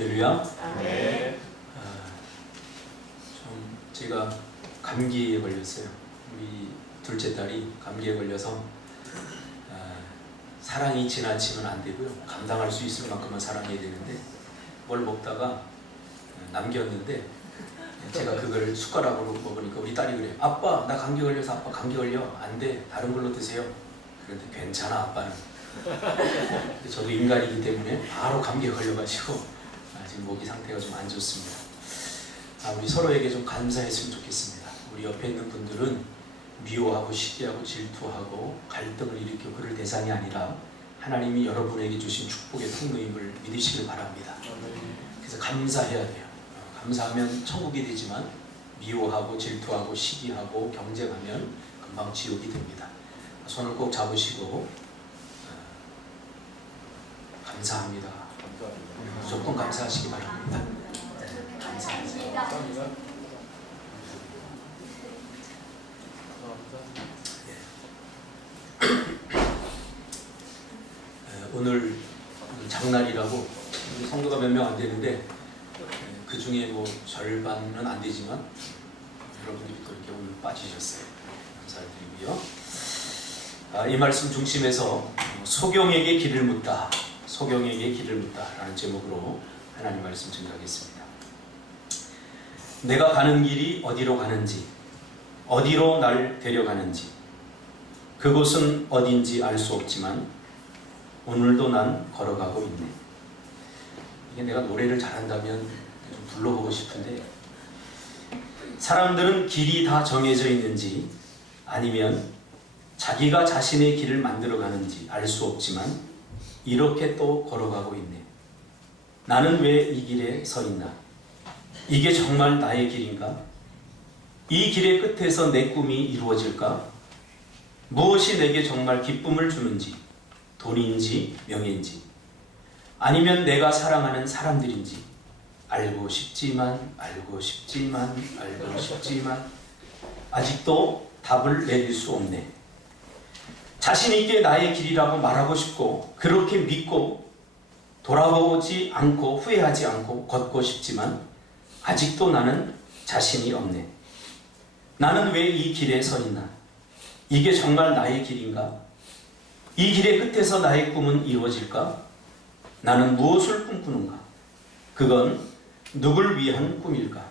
할렐루야. 네. 좀 제가 감기에 걸렸어요. 우리 둘째 딸이 감기에 걸려서 사랑이 지나치면 안 되고요. 감당할 수 있을 만큼만 사랑해야 되는데 뭘 먹다가 남겼는데 제가 그걸 숟가락으로 먹으니까 우리 딸이 그래요. 아빠, 나 감기 걸려서 아빠 감기 걸려. 안 돼. 다른 걸로 드세요. 그런데 괜찮아, 아빠는. 근데 저도 인간이기 때문에 바로 감기에 걸려가지고 지금 목이 상태가 좀 안 좋습니다. 우리 서로에게 좀 감사했으면 좋겠습니다. 우리 옆에 있는 분들은 미워하고 시기하고 질투하고 갈등을 일으켜 그럴 대상이 아니라 하나님이 여러분에게 주신 축복의 통로임을 믿으시길 바랍니다. 그래서 감사해야 돼요. 감사하면 천국이 되지만 미워하고 질투하고 시기하고 경쟁하면 금방 지옥이 됩니다. 손을 꼭 잡으시고 감사합니다. 무조건 감사하시기 바랍니다. 감사합니다. 오늘 장날이라고 성도가 몇 명 안 되는데 그 중에 뭐 절반은 안 되지만 여러분들이 또 이렇게 오늘 빠지셨어요. 감사드리고요. 이 말씀 중심에서 소경에게 길을 묻다, 소경에게 길을 묻다 라는 제목으로 하나님 말씀 증거하겠습니다. 내가 가는 길이 어디로 가는지, 어디로 날 데려가는지, 그곳은 어딘지 알 수 없지만 오늘도 난 걸어가고 있네. 이게 내가 노래를 잘한다면 좀 불러보고 싶은데, 사람들은 길이 다 정해져 있는지 아니면 자기가 자신의 길을 만들어 가는지 알 수 없지만 이렇게 또 걸어가고 있네. 나는 왜 이 길에 서 있나? 이게 정말 나의 길인가? 이 길의 끝에서 내 꿈이 이루어질까? 무엇이 내게 정말 기쁨을 주는지, 돈인지 명예인지, 아니면 내가 사랑하는 사람들인지 알고 싶지만 아직도 답을 내릴 수 없네. 자신 있게 나의 길이라고 말하고 싶고 그렇게 믿고 돌아보지 않고 후회하지 않고 걷고 싶지만 아직도 나는 자신이 없네. 나는 왜 이 길에 서 있나? 이게 정말 나의 길인가? 이 길의 끝에서 나의 꿈은 이루어질까? 나는 무엇을 꿈꾸는가? 그건 누굴 위한 꿈일까?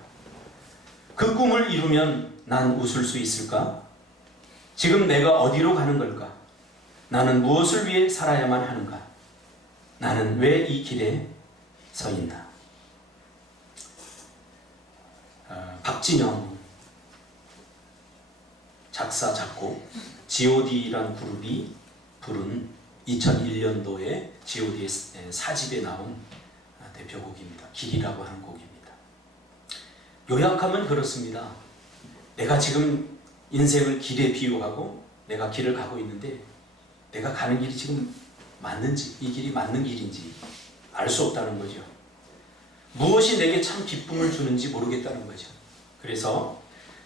그 꿈을 이루면 난 웃을 수 있을까? 지금 내가 어디로 가는 걸까? 나는 무엇을 위해 살아야만 하는가? 나는 왜 이 길에 서 있나? 박진영 작사 작곡 G.O.D라는 그룹이 부른 2001년도에 G.O.D의 4집에 나온 대표곡입니다. 길이라고 하는 곡입니다. 요약하면 그렇습니다. 내가 지금 인생을 길에 비유하고 내가 길을 가고 있는데 내가 가는 길이 지금 맞는지, 이 길이 맞는 길인지 알 수 없다는 거죠. 무엇이 내게 참 기쁨을 주는지 모르겠다는 거죠. 그래서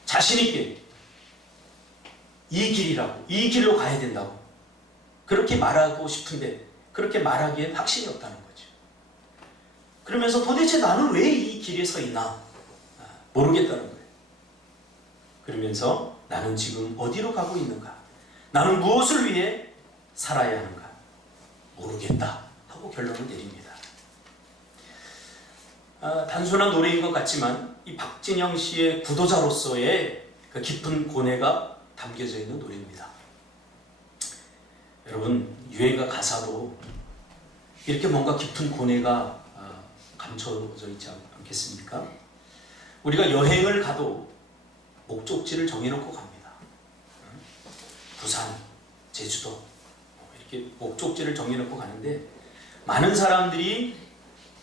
자신 있게 이 길이라고, 이 길로 가야 된다고 그렇게 말하고 싶은데 그렇게 말하기엔 확신이 없다는 거죠. 그러면서 도대체 나는 왜 이 길에 서 있나 모르겠다는 거예요. 그러면서 나는 지금 어디로 가고 있는가? 나는 무엇을 위해 살아야 하는가? 모르겠다 하고 결론을 내립니다. 단순한 노래인 것 같지만 이 박진영 씨의 구도자로서의 그 깊은 고뇌가 담겨져 있는 노래입니다. 여러분, 유행가 가사도 이렇게 뭔가 깊은 고뇌가 감춰져 있지 않겠습니까? 우리가 여행을 가도 목적지를 정해놓고 갑니다. 부산, 제주도 이렇게 목적지를 정해놓고 가는데 많은 사람들이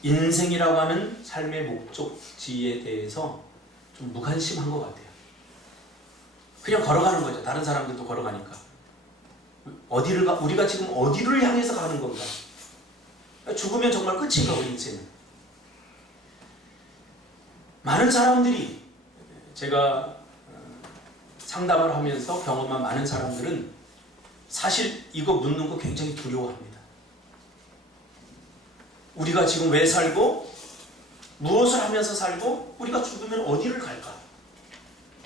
인생이라고 하는 삶의 목적지에 대해서 좀 무관심한 것 같아요. 그냥 걸어가는 거죠. 다른 사람들도 걸어가니까. 우리가 지금 어디를 향해서 가는 건가? 죽으면 정말 끝인가, 우리 인생은? 많은 사람들이, 제가 상담을 하면서 경험한 많은 사람들은 사실 이거 묻는 거 굉장히 두려워합니다. 우리가 지금 왜 살고 무엇을 하면서 살고 우리가 죽으면 어디를 갈까?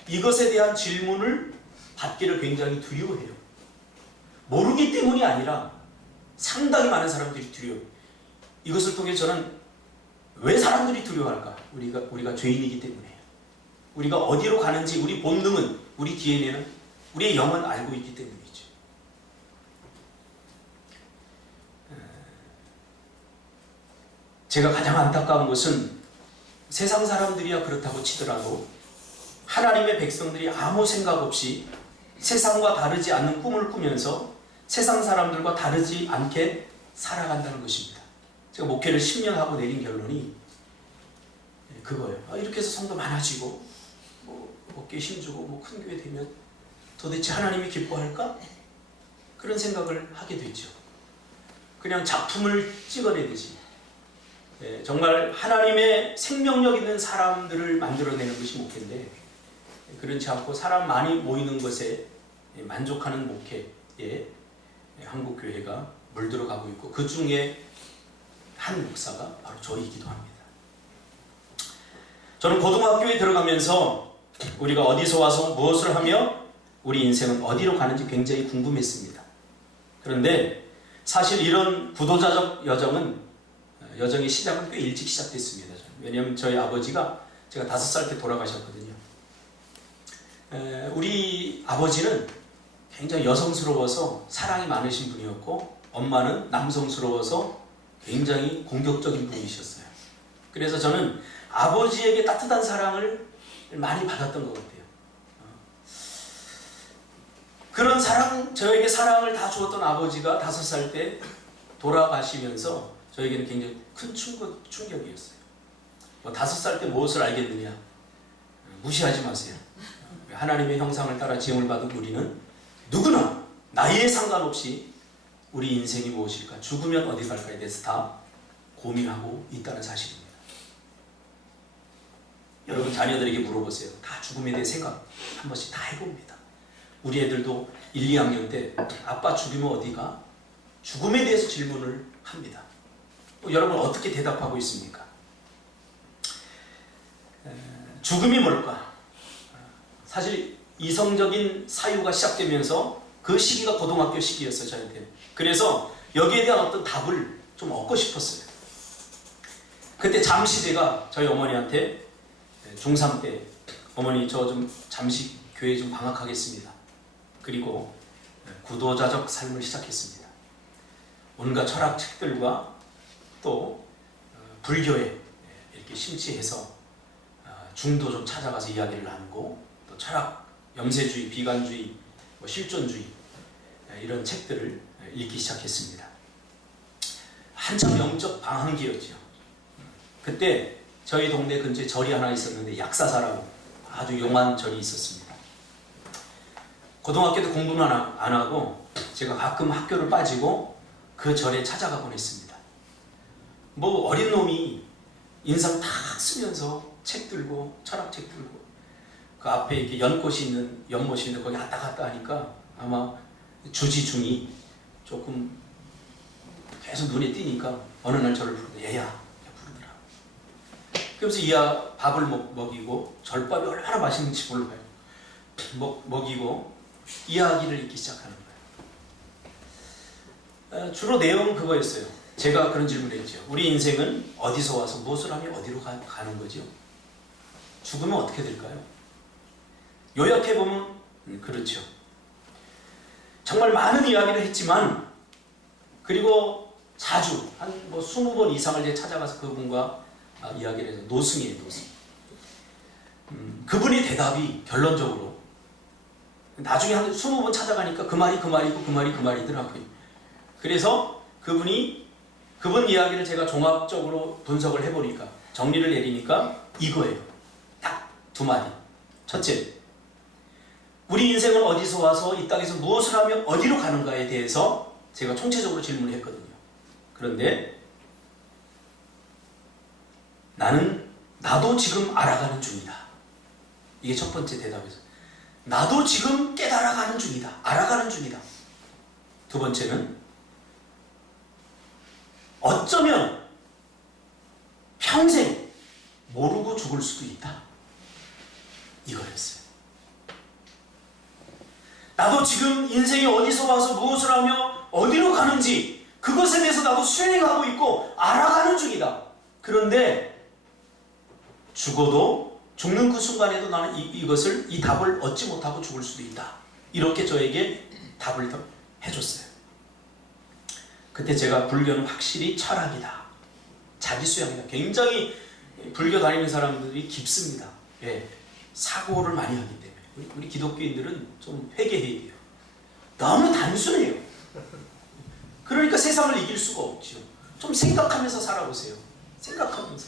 이것에 대한 질문을 받기를 굉장히 두려워해요. 모르기 때문이 아니라 상당히 많은 사람들이 두려워해요. 이것을 통해 저는 왜 사람들이 두려워할까? 우리가 죄인이기 때문에. 우리가 어디로 가는지 우리 본능은, 우리 DNA는, 우리의 영은 알고 있기 때문이죠. 제가 가장 안타까운 것은 세상 사람들이야 그렇다고 치더라도 하나님의 백성들이 아무 생각 없이 세상과 다르지 않는 꿈을 꾸면서 세상 사람들과 다르지 않게 살아간다는 것입니다. 제가 목회를 10년 하고 내린 결론이 그거예요. 이렇게 해서 성도 많아지고 어깨에 힘주고 큰 교회 되면 도대체 하나님이 기뻐할까? 그런 생각을 하게 됐죠. 그냥 작품을 찍어내듯이 정말 하나님의 생명력 있는 사람들을 만들어내는 것이 목회인데 그렇지 않고 사람 많이 모이는 것에 만족하는 목회에 한국교회가 물들어가고 있고 그 중에 한 목사가 바로 저이기도 합니다. 저는 고등학교에 들어가면서 우리가 어디서 와서 무엇을 하며 우리 인생은 어디로 가는지 굉장히 궁금했습니다. 그런데 사실 이런 구도자적 여정의 시작은 꽤 일찍 시작됐습니다. 왜냐하면 저희 아버지가 제가 5살 때 돌아가셨거든요. 우리 아버지는 굉장히 여성스러워서 사랑이 많으신 분이었고 엄마는 남성스러워서 굉장히 공격적인 분이셨어요. 그래서 저는 아버지에게 따뜻한 사랑을 많이 받았던 것 같아요. 그런 저에게 사랑을 다 주었던 아버지가 5살 때 돌아가시면서 저에게는 굉장히 큰 충격이었어요. 5살 때 무엇을 알겠느냐? 무시하지 마세요. 하나님의 형상을 따라 지음을 받은 우리는 누구나 나이에 상관없이 우리 인생이 무엇일까? 죽으면 어디 갈까에 대해서 다 고민하고 있다는 사실입니다. 여러분 자녀들에게 물어보세요. 다 죽음에 대해 생각 한 번씩 다 해봅니다. 우리 애들도 1, 2학년 때 아빠 죽으면 어디가? 죽음에 대해서 질문을 합니다. 여러분 어떻게 대답하고 있습니까? 죽음이 뭘까? 사실 이성적인 사유가 시작되면서 그 시기가 고등학교 시기였어요. 저한테. 그래서 여기에 대한 어떤 답을 좀 얻고 싶었어요. 그때 잠시 제가 저희 어머니한테 중3 때 어머니 저 좀 잠시 교회 좀 방학하겠습니다. 그리고 구도자적 삶을 시작했습니다. 온갖 철학 책들과 또 불교에 이렇게 심취해서 중도 좀 찾아가서 이야기를 나누고 또 철학, 염세주의, 비관주의, 실존주의 이런 책들을 읽기 시작했습니다. 한참 영적 방황기였죠. 그때 저희 동네 근처에 절이 하나 있었는데 약사사라고 아주 용한 절이 있었습니다. 고등학교 때 공부는 안 하고 제가 가끔 학교를 빠지고 그 절에 찾아가곤 했습니다. 어린 놈이 인상 탁 쓰면서 책 들고 철학책 들고 그 앞에 이렇게 연못이 있는데 거기 왔다 갔다 하니까 아마 주지중이 조금 계속 눈에 띄니까 어느 날 저를 부르고 얘야 부르더라. 그러면서 이야 밥을 먹이고 절밥이 얼마나 맛있는지 몰라요. 먹이고 이야기를 읽기 시작하는 거예요. 주로 내용은 그거였어요. 제가 그런 질문을 했죠. 우리 인생은 어디서 와서 무엇을 하며 어디로 가는 거죠? 죽으면 어떻게 될까요? 요약해보면 그렇죠. 정말 많은 이야기를 했지만 그리고 자주 한 20번 이상을 찾아가서 그분과 이야기를 해서 노승이에요. 그분의 대답이 결론적으로 나중에 한 20번 찾아가니까 그 말이더라고요. 그래서 그분 이야기를 제가 종합적으로 분석을 해보니까 정리를 내리니까 이거예요. 딱 2마디. 첫째, 우리 인생은 어디서 와서 이 땅에서 무엇을 하며 어디로 가는가에 대해서 제가 총체적으로 질문을 했거든요. 그런데 나도 지금 알아가는 중이다. 이게 첫 번째 대답이죠. 나도 지금 깨달아가는 중이다. 알아가는 중이다. 두 번째는 어쩌면 평생 못하고 죽을 수도 있다. 이거였어요. 나도 지금 인생이 어디서 와서 무엇을 하며 어디로 가는지 그것에 대해서 나도 수행하고 있고 알아가는 중이다. 그런데 죽어도 죽는 그 순간에도 나는 이 답을 얻지 못하고 죽을 수도 있다. 이렇게 저에게 답을 해줬어요. 그때 제가 불교는 확실히 철학이다. 자기 수양이다. 굉장히 불교 다니는 사람들이 깊습니다. 예, 사고를 많이 하기 때문에. 우리 기독교인들은 좀 회개해야 돼요. 너무 단순해요. 그러니까 세상을 이길 수가 없죠. 좀 생각하면서 살아보세요. 생각하면서.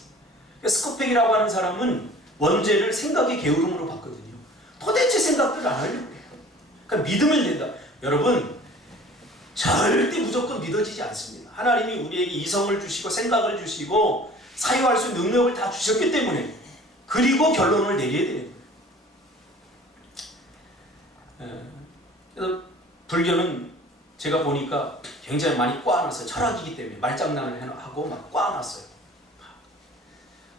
스코펙이라고 하는 사람은 원죄를 생각의 게으름으로 봤거든요. 도대체 생각들을 안 하려고 해요. 그러니까 믿으면 된다. 여러분, 절대 무조건 믿어지지 않습니다. 하나님이 우리에게 이성을 주시고 생각을 주시고 사유할 수 있는 능력을 다 주셨기 때문에, 그리고 결론을 내려야 되는 거예요. 그래서 불교는 제가 보니까 굉장히 많이 꽈놨어요. 철학이기 때문에 말장난을 하고 막 꽈놨어요.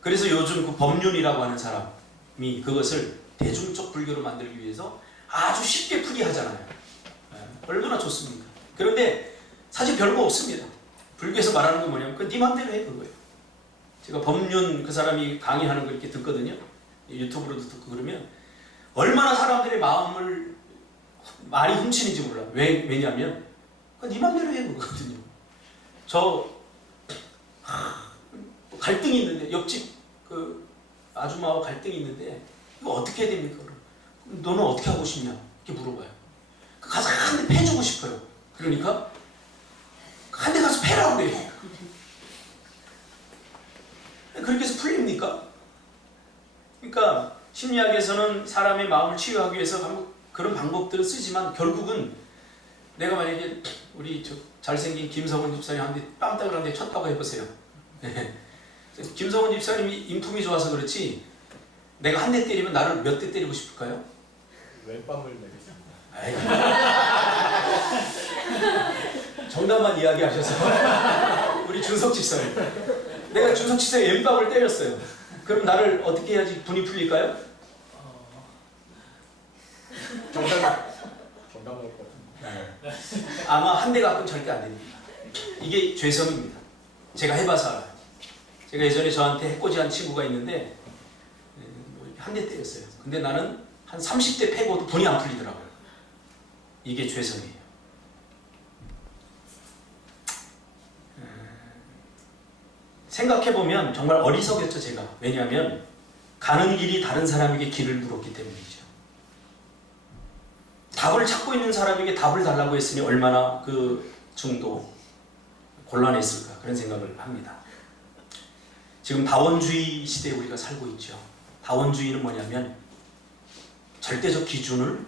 그래서 요즘 그 법륜이라고 하는 사람이 그것을 대중적 불교로 만들기 위해서 아주 쉽게 풀이하잖아요. 얼마나 좋습니까? 그런데 사실 별거 없습니다. 불교에서 말하는 건 뭐냐면 네 맘대로 해, 그거예요. 제가 법륜 그 사람이 강의하는 거 이렇게 듣거든요. 유튜브로도 듣고 그러면 얼마나 사람들의 마음을 많이 훔치는지 몰라. 왜냐면 네 맘대로 해, 그거거든요. 저 갈등이 있는데, 옆집 그 아줌마와 갈등이 있는데 이거 어떻게 해야 됩니까? 그럼 너는 어떻게 하고 싶냐? 이렇게 물어봐요. 가서 한 대 패주고 싶어요. 그러니까 한 대 가서 패라고 그래요. 그렇게 해서 풀립니까? 그러니까 심리학에서는 사람의 마음을 치유하기 위해서 그런 방법들을 쓰지만 결국은 내가 만약에 우리 잘생긴 김성훈 집사님 한 대 뺨따구를 한 대 쳤다고 해보세요. 김성훈 집사님이 인품이 좋아서 그렇지 내가 한 대 때리면 나를 몇 대 때리고 싶을까요? 왼뺨을 내겠습니다. 정답만 이야기하셔서 우리 준석 집사님, 내가 준석 집사님 왼뺨을 때렸어요. 그럼 나를 어떻게 해야지 분이 풀릴까요? 정답 나올 것 같은데. 아마 한 대 갖고는 절대 안 됩니다. 이게 죄성입니다. 제가 해봐서 알아요. 제가 예전에 저한테 해코지한 친구가 있는데 한 대 때렸어요. 근데 나는 한 30대 패고도 분이 안 풀리더라고요. 이게 죄성이에요. 생각해보면 정말 어리석였죠, 제가. 왜냐하면 가는 길이 다른 사람에게 길을 물었기 때문이죠. 답을 찾고 있는 사람에게 답을 달라고 했으니 얼마나 그 중도 곤란했을까, 그런 생각을 합니다. 지금 다원주의 시대에 우리가 살고 있죠. 다원주의는 뭐냐면 절대적 기준을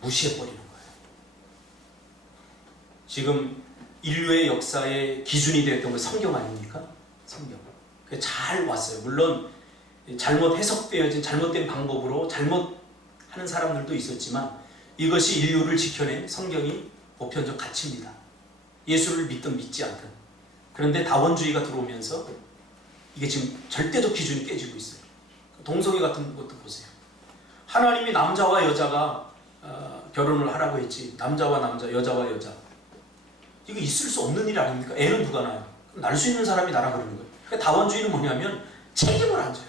무시해버리는 거예요. 지금 인류의 역사의 기준이 되었던 건 성경 아닙니까? 성경. 그게 잘 왔어요. 물론 잘못 해석되어진 잘못된 방법으로 잘못하는 사람들도 있었지만 이것이 인류를 지켜낸 성경이 보편적 가치입니다. 예수를 믿든 믿지 않든. 그런데 다원주의가 들어오면서 이게 지금 절대적 기준이 깨지고 있어요. 동성애 같은 것도 보세요. 하나님이 남자와 여자가 결혼을 하라고 했지. 남자와 남자, 여자와 여자. 이거 있을 수 없는 일 아닙니까? 애는 누가 낳아요? 날 수 있는 사람이 나라 그러는 거예요. 그러니까 다원주의는 뭐냐면 책임을 안 져요.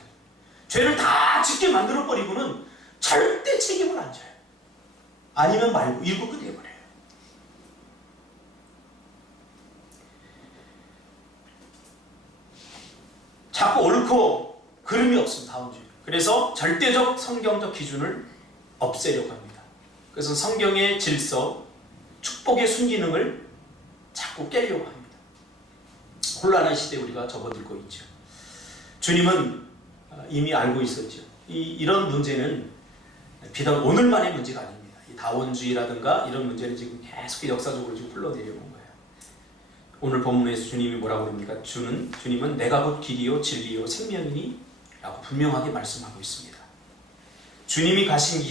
죄를 다 짓게 만들어버리고는 절대 책임을 안 져요. 아니면 말고 일고 끝내버려요. 자꾸 옳고 그름이 없습니다. 다원주의. 그래서 절대적 성경적 기준을 없애려고 합니다. 그래서 성경의 질서, 축복의 순기능을 자꾸 깨려고 합니다. 혼란한 시대에 우리가 접어들고 있죠. 주님은 이미 알고 있었죠. 이런 문제는 비단 오늘만의 문제가 아닙니다. 이 다원주의라든가 이런 문제는 지금 계속 역사적으로 지금 흘러내려온 거예요. 오늘 본문에서 주님이 뭐라고 그럽니까? 주님은 내가 곧 길이요 진리요 생명이니 라고 분명하게 말씀하고 있습니다. 주님이 가신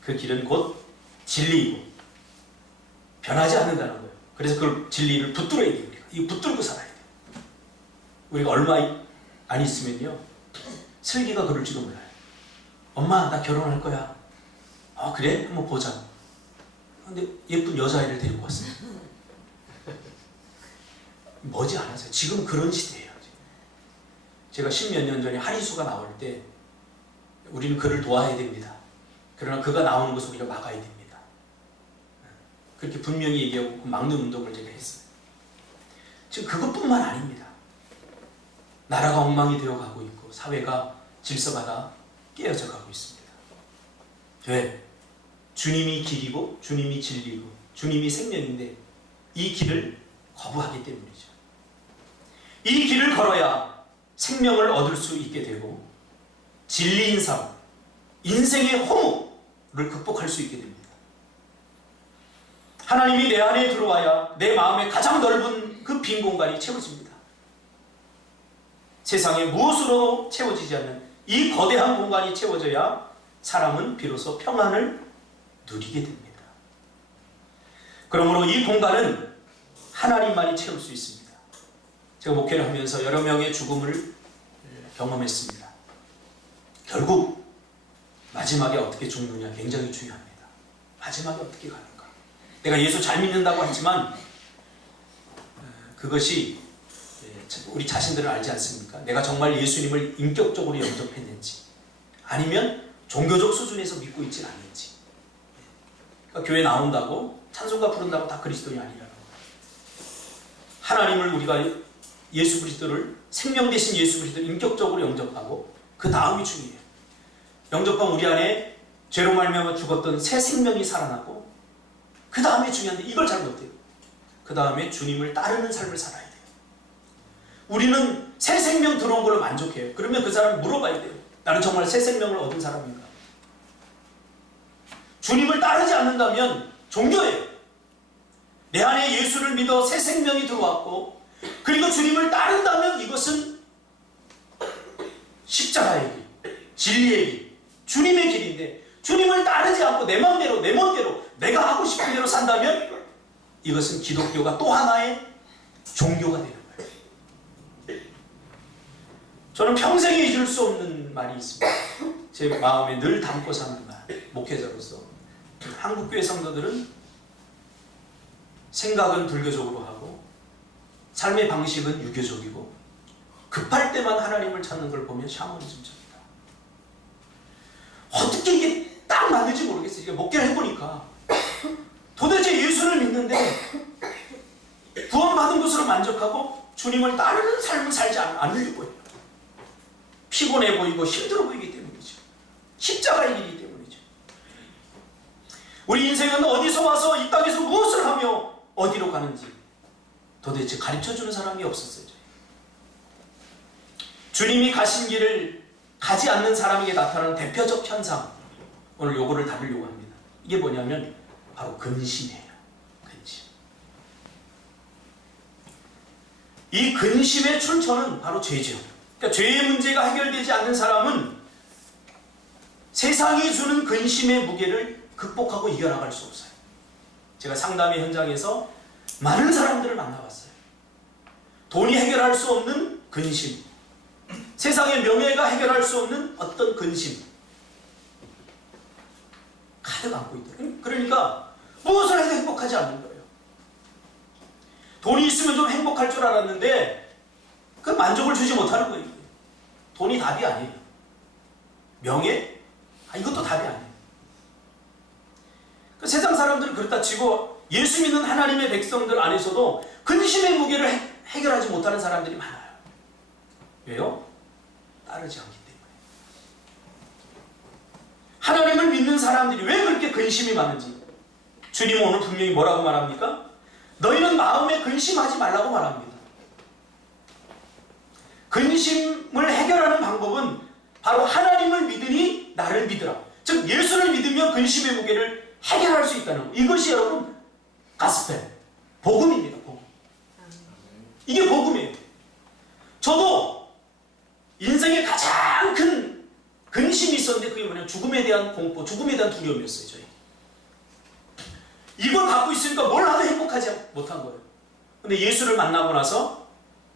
그 길은 곧 진리이고 변하지 않는다는 거예요. 그래서 그 진리를 붙들어야 돼요. 우리가. 이 붙들고 살아야 돼요. 우리가 얼마 안 있으면요 슬기가 그럴지도 몰라요. 엄마, 나 결혼할 거야. 그래? 한번 보자. 근데 예쁜 여자아이를 데리고 왔어요. 머지 않았어요. 지금 그런 시대예요. 제가 10몇 년 전에 하리수가 나올 때 우리는 그를 도와야 됩니다. 그러나 그가 나오는 것을 우리가 막아야 됩니다. 그렇게 분명히 얘기하고 그 막는 운동을 제가 했어요. 지금 그것뿐만 아닙니다. 나라가 엉망이 되어가고 있고 사회가 질서가 다 깨어져 가고 있습니다. 왜? 주님이 길이고 주님이 진리고 주님이 생명인데 이 길을 거부하기 때문이죠. 이 길을 걸어야 생명을 얻을 수 있게 되고 진리인 삶, 인생의 허무를 극복할 수 있게 됩니다. 하나님이 내 안에 들어와야 내 마음의 가장 넓은 그 빈 공간이 채워집니다. 세상에 무엇으로도 채워지지 않는 이 거대한 공간이 채워져야 사람은 비로소 평안을 누리게 됩니다. 그러므로 이 공간은 하나님만이 채울 수 있습니다. 제가 목회를 하면서 여러 명의 죽음을 경험했습니다. 결국 마지막에 어떻게 죽느냐 굉장히 중요합니다. 마지막에 어떻게 가는가. 내가 예수 잘 믿는다고 하지만 그것이 우리 자신들은 알지 않습니까? 내가 정말 예수님을 인격적으로 영접했는지 아니면 종교적 수준에서 믿고 있지 않는지. 그러니까 교회 나온다고 찬송가 부른다고 다 그리스도인이 아니라는 거예요. 하나님을 우리가 예수 그리스도를 생명 대신 예수 그리스도를 인격적으로 영접하고 그 다음이 중요해요. 영접한 우리 안에 죄로 말미암아 죽었던 새 생명이 살아나고 그 다음에 중요한데 이걸 잘 못해요. 그 다음에 주님을 따르는 삶을 살아야 돼요. 우리는 새 생명 들어온 걸로 만족해요. 그러면 그 사람을 물어봐야 돼요. 나는 정말 새 생명을 얻은 사람인가? 주님을 따르지 않는다면 종교예요. 내 안에 예수를 믿어 새 생명이 들어왔고 그리고 주님을 따른다면 이것은 십자가의 길, 진리의 길, 주님의 길인데 주님을 따르지 않고 내 맘대로 내 멋대로 내가 하고 싶은 대로 산다면 이것은 기독교가 또 하나의 종교가 되는 거예요. 저는 평생에 잊을 수 없는 말이 있습니다. 제 마음에 늘 담고 사는 말, 목회자로서. 한국교회 성도들은 생각은 불교적으로 하고 삶의 방식은 유교적이고 급할 때만 하나님을 찾는 걸 보면 샤머니즘적이다. 어떻게 이게 딱 맞는지 모르겠어요. 제가 목회를 해보니까 도대체 예수를 믿는데 구원받은 것으로 만족하고 주님을 따르는 삶을 살지 않으려고 해요. 피곤해 보이고 힘들어 보이기 때문이죠. 십자가의 길이기 때문이죠. 우리 인생은 어디서 와서 이 땅에서 무엇을 하며 어디로 가는지 도대체 가르쳐주는 사람이 없었어요. 주님이 가신 길을 가지 않는 사람에게 나타나는 대표적 현상, 오늘 요거를 다루려고 합니다. 이게 뭐냐면 바로 근심이에요. 근심. 이 근심의 출처는 바로 죄죠. 그러니까 죄의 문제가 해결되지 않는 사람은 세상이 주는 근심의 무게를 극복하고 이겨나갈 수 없어요. 제가 상담의 현장에서 많은 사람들을 만나봤어요. 돈이 해결할 수 없는 근심, 세상의 명예가 해결할 수 없는 어떤 근심 가득 안고 있더라고요. 그러니까 무엇을 해도 행복하지 않는 거예요. 돈이 있으면 좀 행복할 줄 알았는데 그 만족을 주지 못하는 거예요. 돈이 답이 아니에요. 명예? 이것도 답이 아니에요. 그 세상 사람들은 그렇다 치고 예수 믿는 하나님의 백성들 안에서도 근심의 무게를 해결하지 못하는 사람들이 많아요. 왜요? 따르지 않기 때문에. 하나님을 믿는 사람들이 왜 그렇게 근심이 많은지 주님은 오늘 분명히 뭐라고 말합니까? 너희는 마음에 근심하지 말라고 말합니다. 근심을 해결하는 방법은 바로 하나님을 믿으니 나를 믿으라. 즉 예수를 믿으면 근심의 무게를 해결할 수 있다는 거. 이것이 여러분 가스펠, 복음입니다. 복음. 이게 복음이에요. 저도 인생의 가장 큰 근심이 있었는데 그게 뭐냐면 죽음에 대한 공포, 죽음에 대한 두려움이었어요. 저희. 이걸 갖고 있으니까 뭘 하도 행복하지 못한 거예요. 근데 예수를 만나고 나서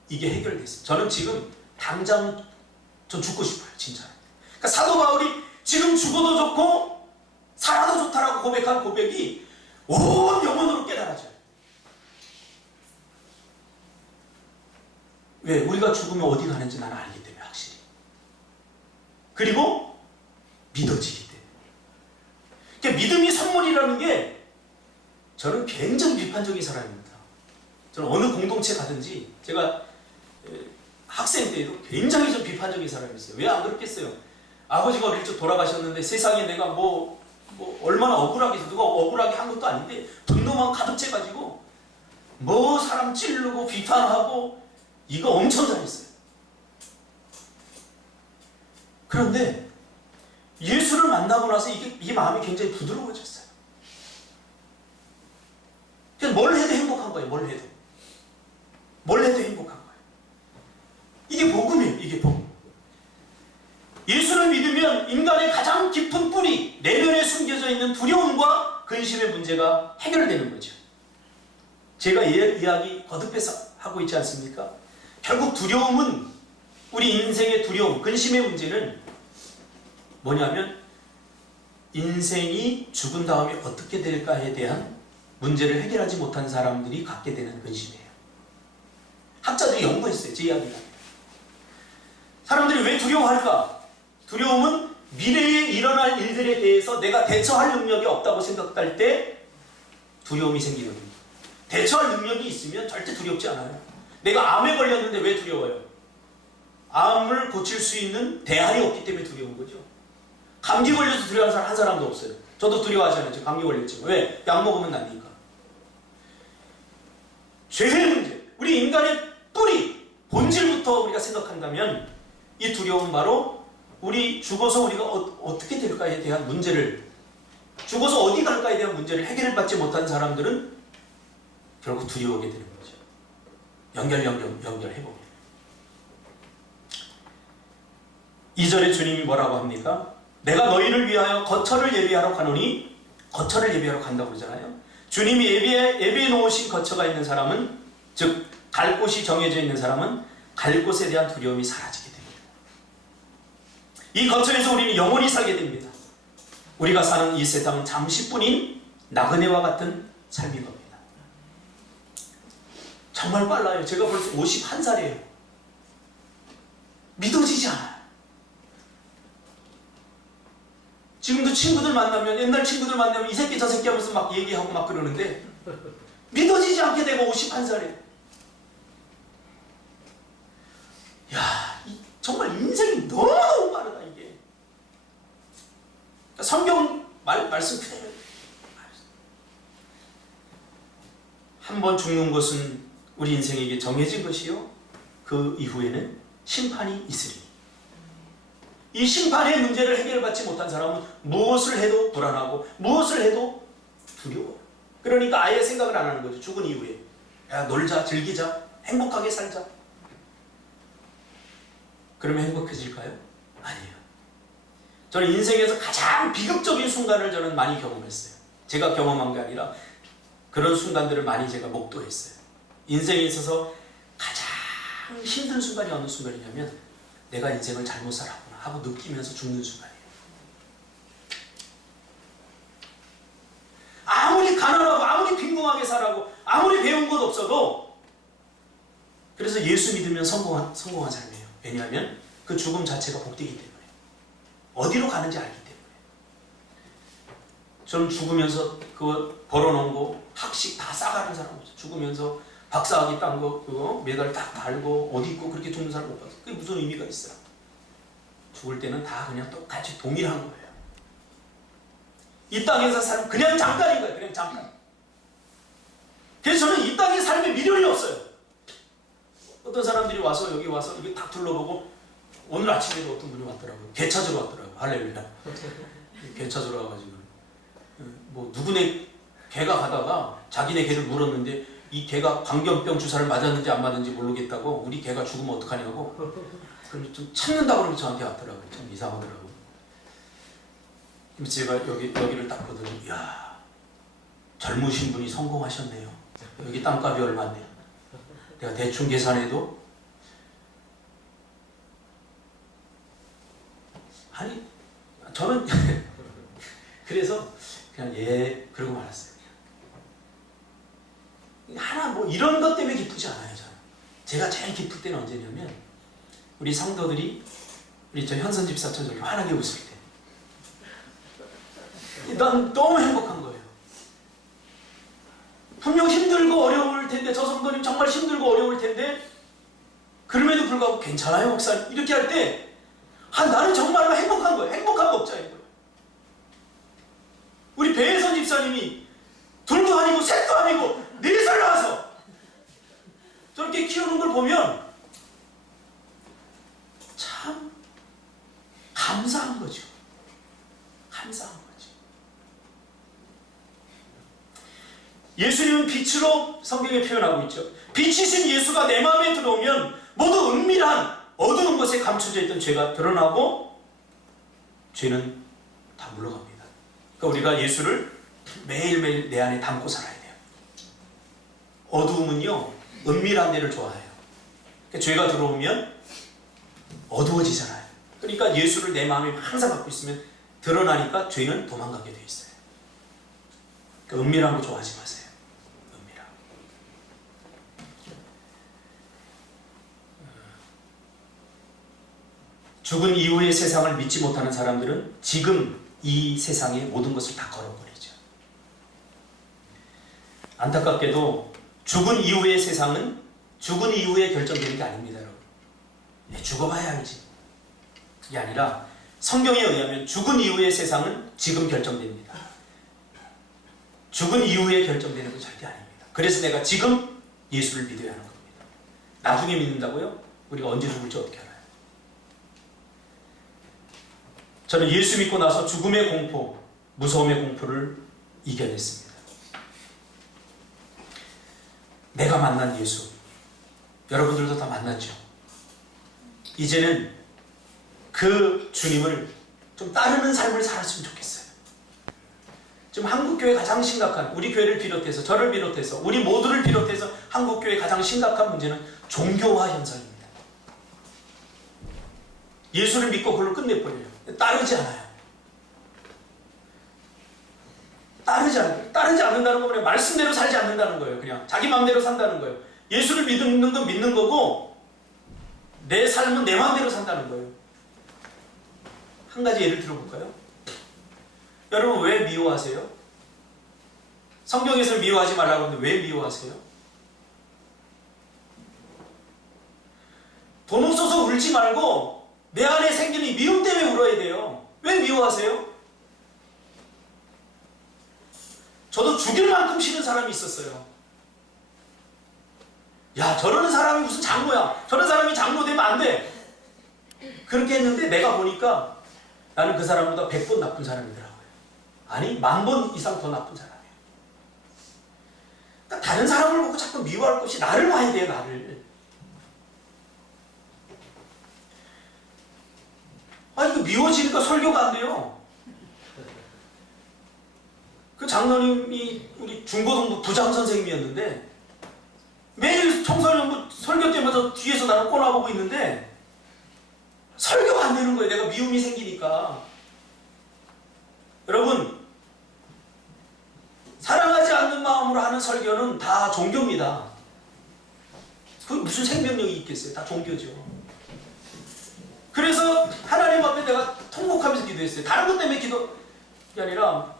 이게 해결됐어요. 저는 지금 당장 전 죽고 싶어요, 진짜. 그러니까 사도 바울이 지금 죽어도 좋고 살아도 좋다라고 고백한 고백이 온 영혼으로 깨달아져요. 왜? 우리가 죽으면 어디 가는지 나는 알기 때문에, 확실히. 그리고 믿어지기 때문에. 그러니까 믿음이 선물이라는 게, 저는 굉장히 비판적인 사람입니다. 저는 어느 공동체 가든지, 제가 학생 때에도 굉장히 좀 비판적인 사람이었어요. 왜 안 그렇겠어요? 아버지가 어릴 적 돌아가셨는데 세상에 내가 뭐 얼마나 억울하게, 누가 억울하게 한 것도 아닌데 분노만 가득 채가지고 뭐 사람 찌르고 비판하고 이거 엄청 잘했어요. 그런데 예수를 만나고 나서 이 마음이 굉장히 부드러워졌어요. 그냥 뭘 해도 행복한 거예요. 뭘 해도 행복한 거예요. 이게 복음이에요. 이게 복음. 예수를 믿으면 인간의 가장 깊은 뿌리, 내면에 숨겨져 있는 두려움과 근심의 문제가 해결되는 거죠. 제가 이야기 거듭해서 하고 있지 않습니까? 결국 두려움은, 우리 인생의 두려움, 근심의 문제는 뭐냐면 인생이 죽은 다음에 어떻게 될까에 대한 문제를 해결하지 못한 사람들이 갖게 되는 근심이에요. 학자들이 연구했어요. 제 이야기가. 사람들이 왜 두려워할까? 두려움은 미래에 일어날 일들에 대해서 내가 대처할 능력이 없다고 생각할 때 두려움이 생기거든요. 대처할 능력이 있으면 절대 두렵지 않아요. 내가 암에 걸렸는데 왜 두려워요? 암을 고칠 수 있는 대안이 없기 때문에 두려운 거죠. 감기 걸려서 두려워하는 사람 한 사람도 없어요. 저도 두려워하잖아요. 저 감기 걸렸지만. 왜? 약 먹으면 나니까. 죄의 문제, 우리 인간의 뿌리, 본질부터 우리가 생각한다면 이 두려움은 바로 우리 죽어서 우리가 어떻게 될까에 대한 문제를, 죽어서 어디 갈까에 대한 문제를 해결받지 못한 사람들은 결국 두려워하게 되는 거죠. 연결해보면 2절에 주님이 뭐라고 합니까? 내가 너희를 위하여 거처를 예비하러 가노니, 거처를 예비하러 간다고 그러잖아요. 주님이 예비해 놓으신 거처가 있는 사람은, 즉 갈 곳이 정해져 있는 사람은 갈 곳에 대한 두려움이 사라지게 됩니다. 이 거처에서 우리는 영원히 살게 됩니다. 우리가 사는 이 세상은 잠시뿐인 나그네와 같은 삶인 겁니다. 정말 빨라요. 제가 벌써 51살이에요. 믿어지지 않아요. 지금도 친구들 만나면, 옛날 친구들 만나면 이 새끼 저 새끼 하면서 막 얘기하고 막 그러는데 믿어지지 않게 되고 51살이에요. 야, 정말 인생이 너무 빠르다 이게. 성경 말씀 그대로. 한 번 죽는 것은 우리 인생에게 정해진 것이요, 그 이후에는 심판이 있으리. 이 심판의 문제를 해결받지 못한 사람은 무엇을 해도 불안하고 무엇을 해도 두려워요. 그러니까 아예 생각을 안 하는 거죠. 죽은 이후에. 야, 놀자, 즐기자, 행복하게 살자. 그러면 행복해질까요? 아니에요. 저는 인생에서 가장 비극적인 순간을 저는 많이 경험했어요. 제가 경험한 게 아니라 그런 순간들을 많이 제가 목도했어요. 인생에 있어서 가장 힘든 순간이 어느 순간이냐면 내가 인생을 잘못 살았구나 하고 느끼면서 죽는 순간이에요. 아무리 가난하고 아무리 빈궁하게 살아고 아무리 배운 것 없어도, 그래서 예수 믿으면 성공한 삶이에요. 왜냐하면 그 죽음 자체가 복되기 때문에, 어디로 가는지 알기 때문에. 저는 죽으면서 그거 벌어놓은 거 학식 다 싸가는 사람 없어요. 죽으면서 박사학위 딴 거 그거 메달 딱 달고 옷 입고 그렇게 죽는 사람 못 봤어요. 그게 무슨 의미가 있어요? 죽을 때는 다 그냥 똑같이 동일한 거예요. 이 땅에서 삶 그냥 잠깐인 거예요. 그냥 잠깐. 그래서 저는 이 땅의 삶에 미련이 없어요. 어떤 사람들이 와서 여기 와서 이게 딱 둘러보고, 오늘 아침에도 어떤 분이 왔더라고요. 개 찾으러 왔더라고요. 할렐루야. 개 찾으러 와가지고 뭐 누구네 개가 가다가 자기네 개를 물었는데 이 개가 광견병 주사를 맞았는지 안 맞았는지 모르겠다고, 우리 개가 죽으면 어떡하냐고 그럼 좀 찾는다고 그러면 저한테 왔더라고요. 참 이상하더라고요. 제가 여기를 딱 보더니, 이야, 젊으신 분이 성공하셨네요. 여기 땅값이 얼마인데. 내가 대충 계산해도 아니 저는 그래서 그냥 예 그러고 말았어요. 하나 뭐 이런 것 때문에 기쁘지 않아요. 저는 제가 제일 기쁠 때는 언제냐면 우리 성도들이 우리 저 현선 집사처럼 저렇게 환하게 웃을 때 난 너무 행복한 거예요. 분명 힘들고 어려울 텐데 저 성도님 정말 힘들고 어려울 텐데 그럼에도 불구하고 괜찮아요 목사님 이렇게 할 때 나는 정말로 행복한 거예요. 행복한 목자인 거예요. 우리 배혜선 집사님이 둘도 아니고 셋도 아니고 4살 낳아서 저렇게 키우는 걸 보면 참 감사한 거죠. 감사한 거죠. 예수님은 빛으로 성경에 표현하고 있죠. 빛이신 예수가 내 마음에 들어오면 모두 은밀한 어두운 곳에 감춰져 있던 죄가 드러나고 죄는 다 물러갑니다. 그러니까 우리가 예수를 매일매일 내 안에 담고 살아야 돼요. 어두움은요 은밀한 데를 좋아해요. 그러니까 죄가 들어오면 어두워지잖아요. 그러니까 예수를 내 마음에 항상 갖고 있으면 드러나니까 죄는 도망가게 돼 있어요. 그러니까 은밀한 거 좋아하지 마세요. 은밀한 거. 죽은 이후의 세상을 믿지 못하는 사람들은 지금 이 세상의 모든 것을 다 걸어버리죠. 안타깝게도 죽은 이후의 세상은 죽은 이후에 결정되는 게 아닙니다. 여러분. 죽어봐야 알지. 그게 아니라 성경에 의하면 죽은 이후의 세상은 지금 결정됩니다. 죽은 이후에 결정되는 건 절대 아닙니다. 그래서 내가 지금 예수를 믿어야 하는 겁니다. 나중에 믿는다고요? 우리가 언제 죽을지 어떻게 알아요? 저는 예수 믿고 나서 죽음의 공포, 무서움의 공포를 이겨냈습니다. 내가 만난 예수, 여러분들도 다 만났죠? 이제는 그 주님을 좀 따르는 삶을 살았으면 좋겠어요. 지금 한국교회 가장 심각한, 우리 교회를 비롯해서, 저를 비롯해서, 우리 모두를 비롯해서 한국교회 가장 심각한 문제는 종교화 현상입니다. 예수를 믿고 그걸로 끝내버려요. 따르지 않아요. 따르지 않는다는 거 그냥 말씀대로 살지 않는다는 거예요. 그냥 자기 마음대로 산다는 거예요. 예수를 믿는 건 믿는 거고 내 삶은 내 마음대로 산다는 거예요. 한 가지 예를 들어볼까요? 여러분 왜 미워하세요? 성경에서 미워하지 말라고 하는데 왜 미워하세요? 돈 없어서 울지 말고 내 안에 생기는 미움 때문에 울어야 돼요. 왜 미워하세요? 저도 죽일 만큼 싫은 사람이 있었어요. 야, 저러는 사람이 무슨 장로야. 저런 사람이 장로 되면 안 돼. 그렇게 했는데 내가 보니까 나는 그 사람보다 100번 나쁜 사람이더라고요. 아니, 10,000번 이상 더 나쁜 사람이에요. 그러니까 다른 사람을 보고 자꾸 미워할 것이 나를 봐야 돼요, 나를. 아니, 그 미워지니까 설교가 안 돼요. 그 장로님이 우리 중고등부 부장 선생님이었는데 매일 청소년부 설교 때마다 뒤에서 나를 꼬라보고 있는데 설교가 안 되는 거예요. 내가 미움이 생기니까. 여러분, 사랑하지 않는 마음으로 하는 설교는 다 종교입니다. 그게 무슨 생명력이 있겠어요? 다 종교죠. 그래서 하나님 앞에 내가 통곡하면서 기도했어요. 다른 것 때문에 기도가 아니라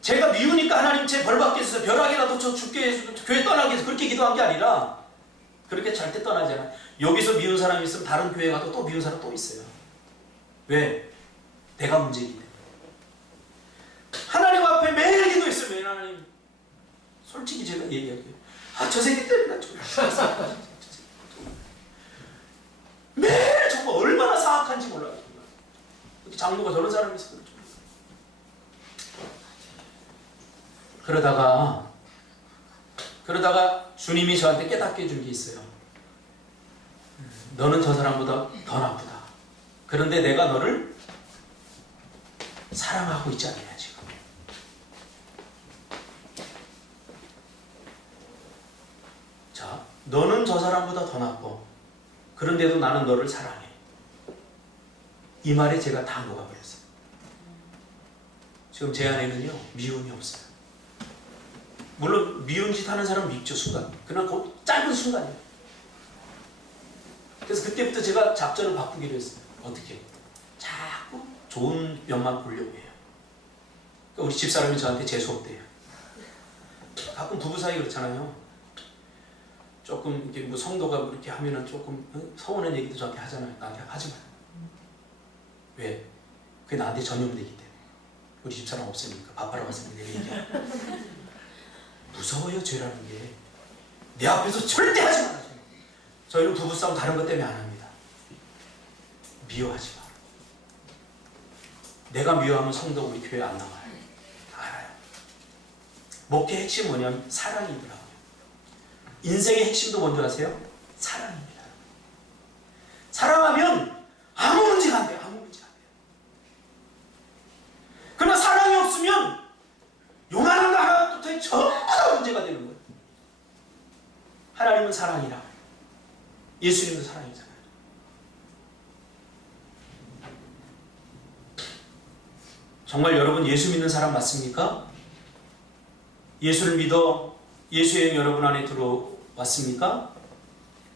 제가 미우니까 하나님 제 벌 받게 해서 벼락이라도 저 죽게 해서 교회 떠나게 해서 그렇게 기도한 게 아니라 그렇게 절대 떠나지 않아요. 여기서 미운 사람이 있으면 다른 교회 가도 또 미운 사람 또 있어요. 왜? 내가 문제이기 때문에. 하나님 앞에 매일 기도했어요. 매일 하나님. 솔직히 제가 얘기할게요. 저 새끼 때문에 나 죽어. 매일 정말 얼마나 사악한지 몰라요. 장로가 저런 사람이 있어요. 그러다가 주님이 저한테 깨닫게 해준 게 있어요. 너는 저 사람보다 더 나쁘다. 그런데 내가 너를 사랑하고 있지 않냐 지금. 자, 너는 저 사람보다 더 나빠. 그런데도 나는 너를 사랑해. 이 말에 제가 다 녹아버렸어요. 지금 제 안에는요 미움이 없어요. 물론 미운 짓 하는 사람 믿죠, 순간. 그러나 그 짧은 순간이에요. 그래서 그때부터 제가 작전을 바꾸기로 했어요. 어떻게? 자꾸 좋은 면만 보려고 해요. 그러니까 우리 집사람이 저한테 재수없대요. 가끔 부부 사이 그렇잖아요. 조금 이렇게 뭐 성도가 그렇게 하면은 조금 서운한 얘기도 저한테 하잖아요. 나한테 하지 마. 왜? 그게 나한테 전염되기 때문에. 우리 집사람 없으니까 밥하러 갔으면 내가 얘기해. 무서워요, 죄라는 게. 내 앞에서 절대 하지 마. 저희는 부부싸움 다른 것 때문에 안 합니다. 미워하지 마. 내가 미워하면 성도가 우리 교회 안 나와요. 알아요. 목회의 핵심이 뭐냐면 사랑이더라고요. 인생의 핵심도 뭔지 아세요? 사랑입니다. 사랑하면 아무 문제가 안 돼요. 아무 문제가 안 돼요. 그러나 사랑이 없으면 요만한 거 하나부터 전부 다 문제가 되는 거예요. 하나님은 사랑이라. 예수님도 사랑이잖아요. 정말 여러분 예수 믿는 사람 맞습니까? 예수를 믿어 예수의 영 여러분 안에 들어왔습니까?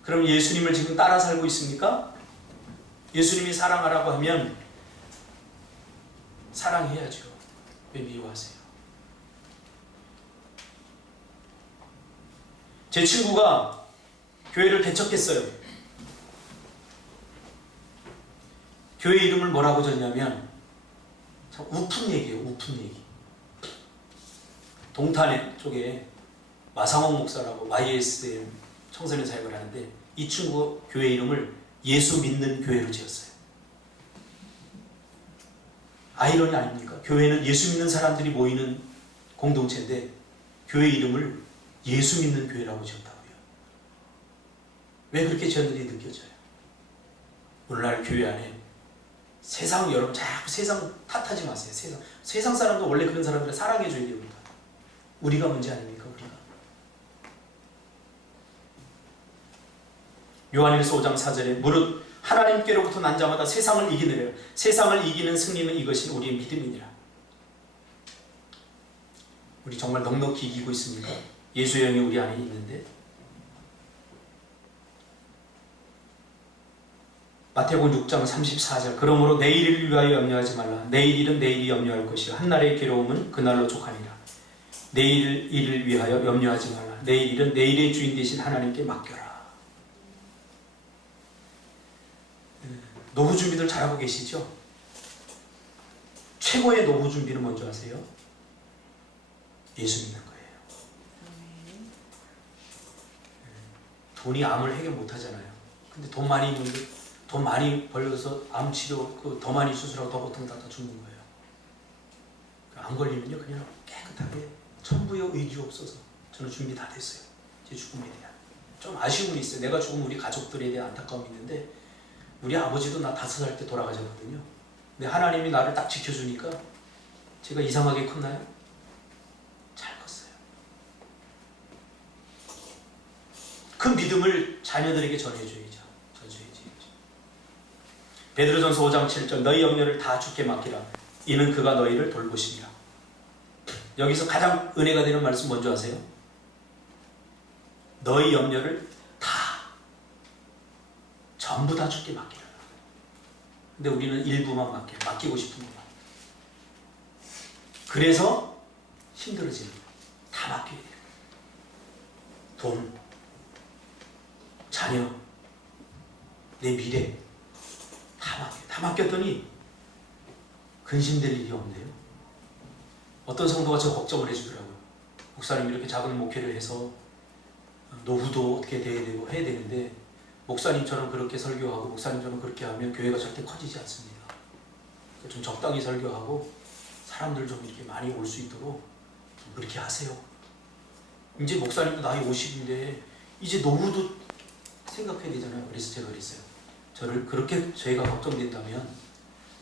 그럼 예수님을 지금 따라 살고 있습니까? 예수님이 사랑하라고 하면 사랑해야죠. 왜 미워하세요? 제 친구가 교회를 개척했어요. 교회 이름을 뭐라고 졌냐면 참 우픈 얘기예요. 우픈 얘기. 동탄 쪽에 마상홍 목사라고 YSM 청소년 사역을 하는데 이 친구 교회 이름을 예수 믿는 교회로 지었어요. 아이러니 아닙니까? 교회는 예수 믿는 사람들이 모이는 공동체인데 교회 이름을 예수 믿는 교회라고 지었다고요. 왜 그렇게 지었는지 느껴져요. 오늘날 교회 안에 세상 여러분 자꾸 세상 탓하지 마세요. 세상 사람도 원래 그런 사람들을 사랑해줘야 됩니다. 우리가 문제 아닙니까? 우리가. 요한일서 5장 4절에 무릇 하나님께로부터 난 자마다 세상을 이기느라 세상을 이기는 승리는 이것이 우리의 믿음이니라. 우리 정말 넉넉히 이기고 있습니까? 예수의 영이 우리 안에 있는데. 마태복음 6장 34절 그러므로 내일을 위하여 염려하지 말라. 내일 일은 내일이 염려할 것이요 한날의 괴로움은 그날로 족하니라. 내일 일을 위하여 염려하지 말라. 내일 일은 내일의 주인 되신 하나님께 맡겨라. 노후 준비들 잘하고 계시죠? 최고의 노후 준비는 뭔지 아세요? 예수 믿는 거예요. 돈이 암을 해결 못 하잖아요. 근데 돈 많이 있는데 돈 많이 벌려서 암 치료 더 많이 수술하고 더 고통 다 죽는 거예요. 안 걸리면요 그냥 깨끗하게 천부의 의지 없어서 저는 준비 다 됐어요. 제 죽음에 대한 좀 아쉬움이 있어요. 내가 죽으면 우리 가족들에 대한 안타까움이 있는데 우리 아버지도 나 5살 때 돌아가셨거든요. 근데 하나님이 나를 딱 지켜주니까 제가 이상하게 컸나요? 잘 컸어요. 그 믿음을 자녀들에게 전해줘야죠. 베드로전서 5장 7절 너희 염려를 다 주께 맡기라. 이는 그가 너희를 돌보시리라. 여기서 가장 은혜가 되는 말씀 뭔지 아세요? 너희 염려를 다 전부 다 주께 맡기라. 근데 우리는 일부만 맡기고 싶은 것만. 그래서 힘들어지는 거예요. 다 맡겨야 돼요. 돈, 자녀, 내 미래 다 맡겼더니 근심될 일이 없네요. 어떤 성도가 저 걱정을 해주더라고요. 목사님 이렇게 작은 목회를 해서 노후도 어떻게 돼야 되고 해야 되는데 목사님처럼 그렇게 설교하고 목사님처럼 그렇게 하면 교회가 절대 커지지 않습니다. 좀 적당히 설교하고 사람들 좀 이렇게 많이 올 수 있도록 좀 그렇게 하세요. 이제 목사님도 나이 50인데 이제 노후도 생각해야 되잖아요. 그래서 제가 그랬어요. 저를 그렇게 저희가 걱정된다면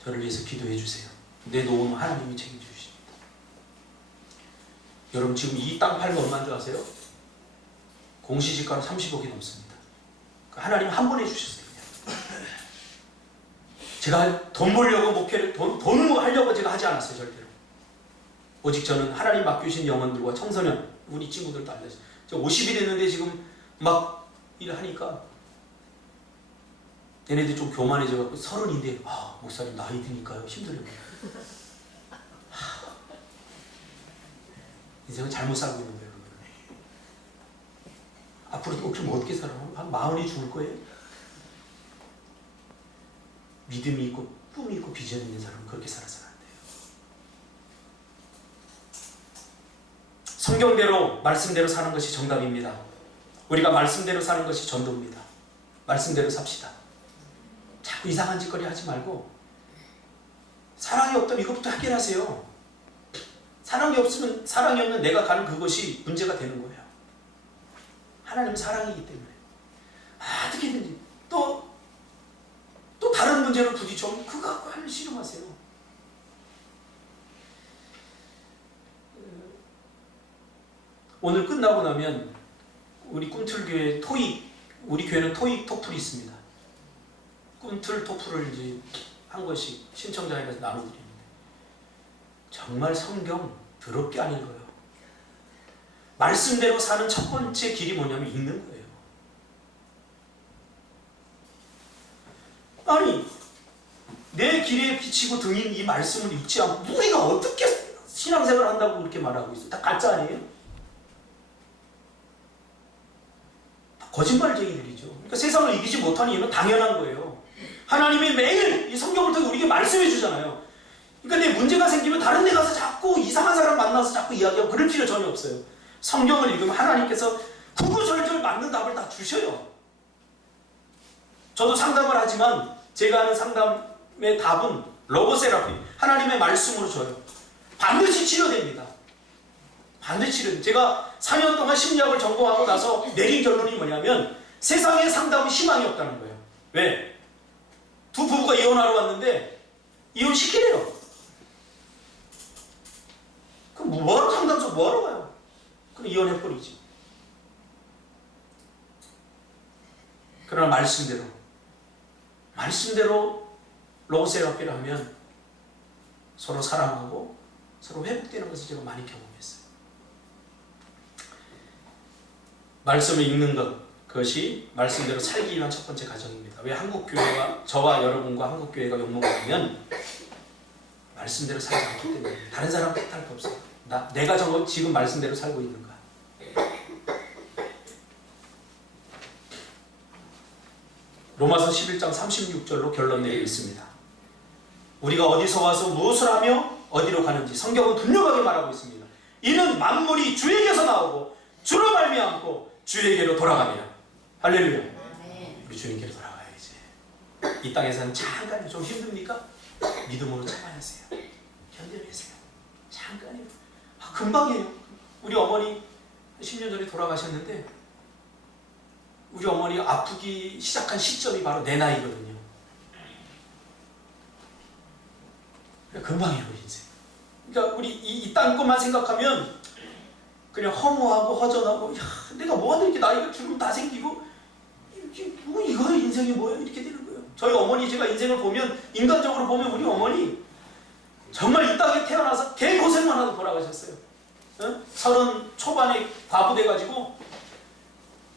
저를 위해서 기도해 주세요. 내 노후는 하나님이 책임져 주십니다. 여러분 지금 이 땅 팔면 얼마인 줄 아세요? 공시지가로 30억이 넘습니다. 하나님 한 번 해주셨어요. 그냥. 제가 돈 벌려고 목표를 돈을 하려고 제가 하지 않았어요. 절대로. 오직 저는 하나님 맡겨주신 영혼들과 청소년 우리 친구들도 알려줘요. 저 50이 됐는데 지금 막 일하니까 얘네들 좀 교만해져갖고 30인데 목사님 나이 드니까요 힘들어요. 인생은 잘못 살고 있는 거예요. 앞으로도 그럼 어떻게 살아? 한 40이 죽을 거예요? 믿음이 있고 꿈이 있고 비전이 있는 사람은 그렇게 살아서는 안 돼요. 성경대로 말씀대로 사는 것이 정답입니다. 우리가 말씀대로 사는 것이 전도입니다. 말씀대로 삽시다. 자꾸 이상한 짓거리 하지 말고 사랑이 없다면 이것부터 해결하세요. 사랑이 없는 내가 가는 그것이 문제가 되는 거예요. 하나님은 사랑이기 때문에 어떻게든지 또 다른 문제로 부딪혀면 그거 갖고 하면 씨름하세요. 오늘 끝나고 나면 우리 꿈틀교회 우리 교회는 토익 토플이 있습니다. 꿈틀 토플을 이제 한 권씩 신청자에게서 나눠드립니다. 정말 성경 더럽게 안 읽어요. 말씀대로 사는 첫 번째 길이 뭐냐면 읽는 거예요. 아니 내 길에 비치고 등인 이 말씀을 읽지 않고 우리가 어떻게 신앙생활을 한다고 그렇게 말하고 있어요? 다 가짜 아니에요? 다 거짓말쟁이들이죠. 그러니까 세상을 이기지 못한 이유는 당연한 거예요. 하나님이 매일 이 성경을 통해 우리에게 말씀해 주잖아요. 그러니까 내 문제가 생기면 다른 데 가서 자꾸 이상한 사람 만나서 자꾸 이야기하고 그럴 필요 전혀 없어요. 성경을 읽으면 하나님께서 구구절절 맞는 답을 다 주셔요. 저도 상담을 하지만 제가 하는 상담의 답은 로고세라피, 하나님의 말씀으로 줘요. 반드시 치료됩니다. 반드시 치료됩니다. 제가 4년 동안 심리학을 전공하고 나서 내린 결론이 뭐냐면 세상에 상담은 희망이 없다는 거예요. 왜? 두 부부가 이혼하러 왔는데 이혼시키래요. 그럼 뭐하러 상담소 뭐하러 가요? 그럼 이혼해버리지. 그러나 말씀대로 로고세라피를 하면 서로 사랑하고 서로 회복되는 것을 제가 많이 경험했어요. 말씀을 읽는 것, 그것이 말씀대로 살기 위한 첫 번째 과정입니다. 왜 한국교회가, 저와 여러분과 한국교회가 욕먹으면 말씀대로 살지 않기 때문에 다른 사람 탓할 거 없어요. 내가 지금 말씀대로 살고 있는가? 로마서 11장 36절로 결론 내리고 있습니다. 우리가 어디서 와서 무엇을 하며 어디로 가는지 성경은 분명하게 말하고 있습니다. 이는 만물이 주에게서 나오고 주로 말미암고 주에게로 돌아가며. 할렐루야. 우리 주님께로 돌아가야지. 이 땅에서는 잠깐 좀 힘듭니까? 믿음으로 참아내세요. 견뎌내세요. 잠깐이에요. 금방이에요. 우리 어머니 10년 전에 돌아가셨는데 우리 어머니 아프기 시작한 시점이 바로 내 나이거든요. 금방이에요, 우리 인생. 그러니까 우리 이 땅 것만 생각하면 그냥 허무하고 허전하고, 야, 내가 뭐하다 이렇게 나이가 주름 다 생기고, 이거 인생이 뭐야? 이렇게 되는 거예요. 저희 어머니 제가 인생을 보면, 인간적으로 보면 우리 어머니 정말 이 땅에 태어나서 개고생만 하고 돌아가셨어요. 30 초반에 과부돼가지고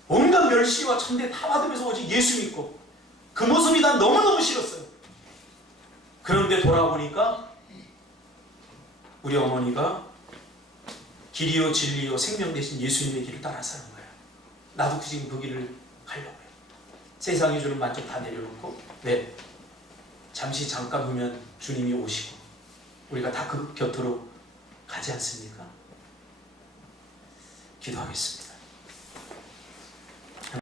온갖 멸시와 천대 다 받으면서 오직 예수 믿고 그 모습이 난 너무너무 싫었어요. 그런데 돌아보니까 우리 어머니가 길이요 진리요 생명 대신 예수님의 길을 따라 사는 거예요. 나도 지금 그 길을 가려고요. 세상이 주는 만족 다 내려놓고, 네, 잠시 잠깐 후면 주님이 오시고 우리가 다 그 곁으로 가지 않습니까? 기도하겠습니다.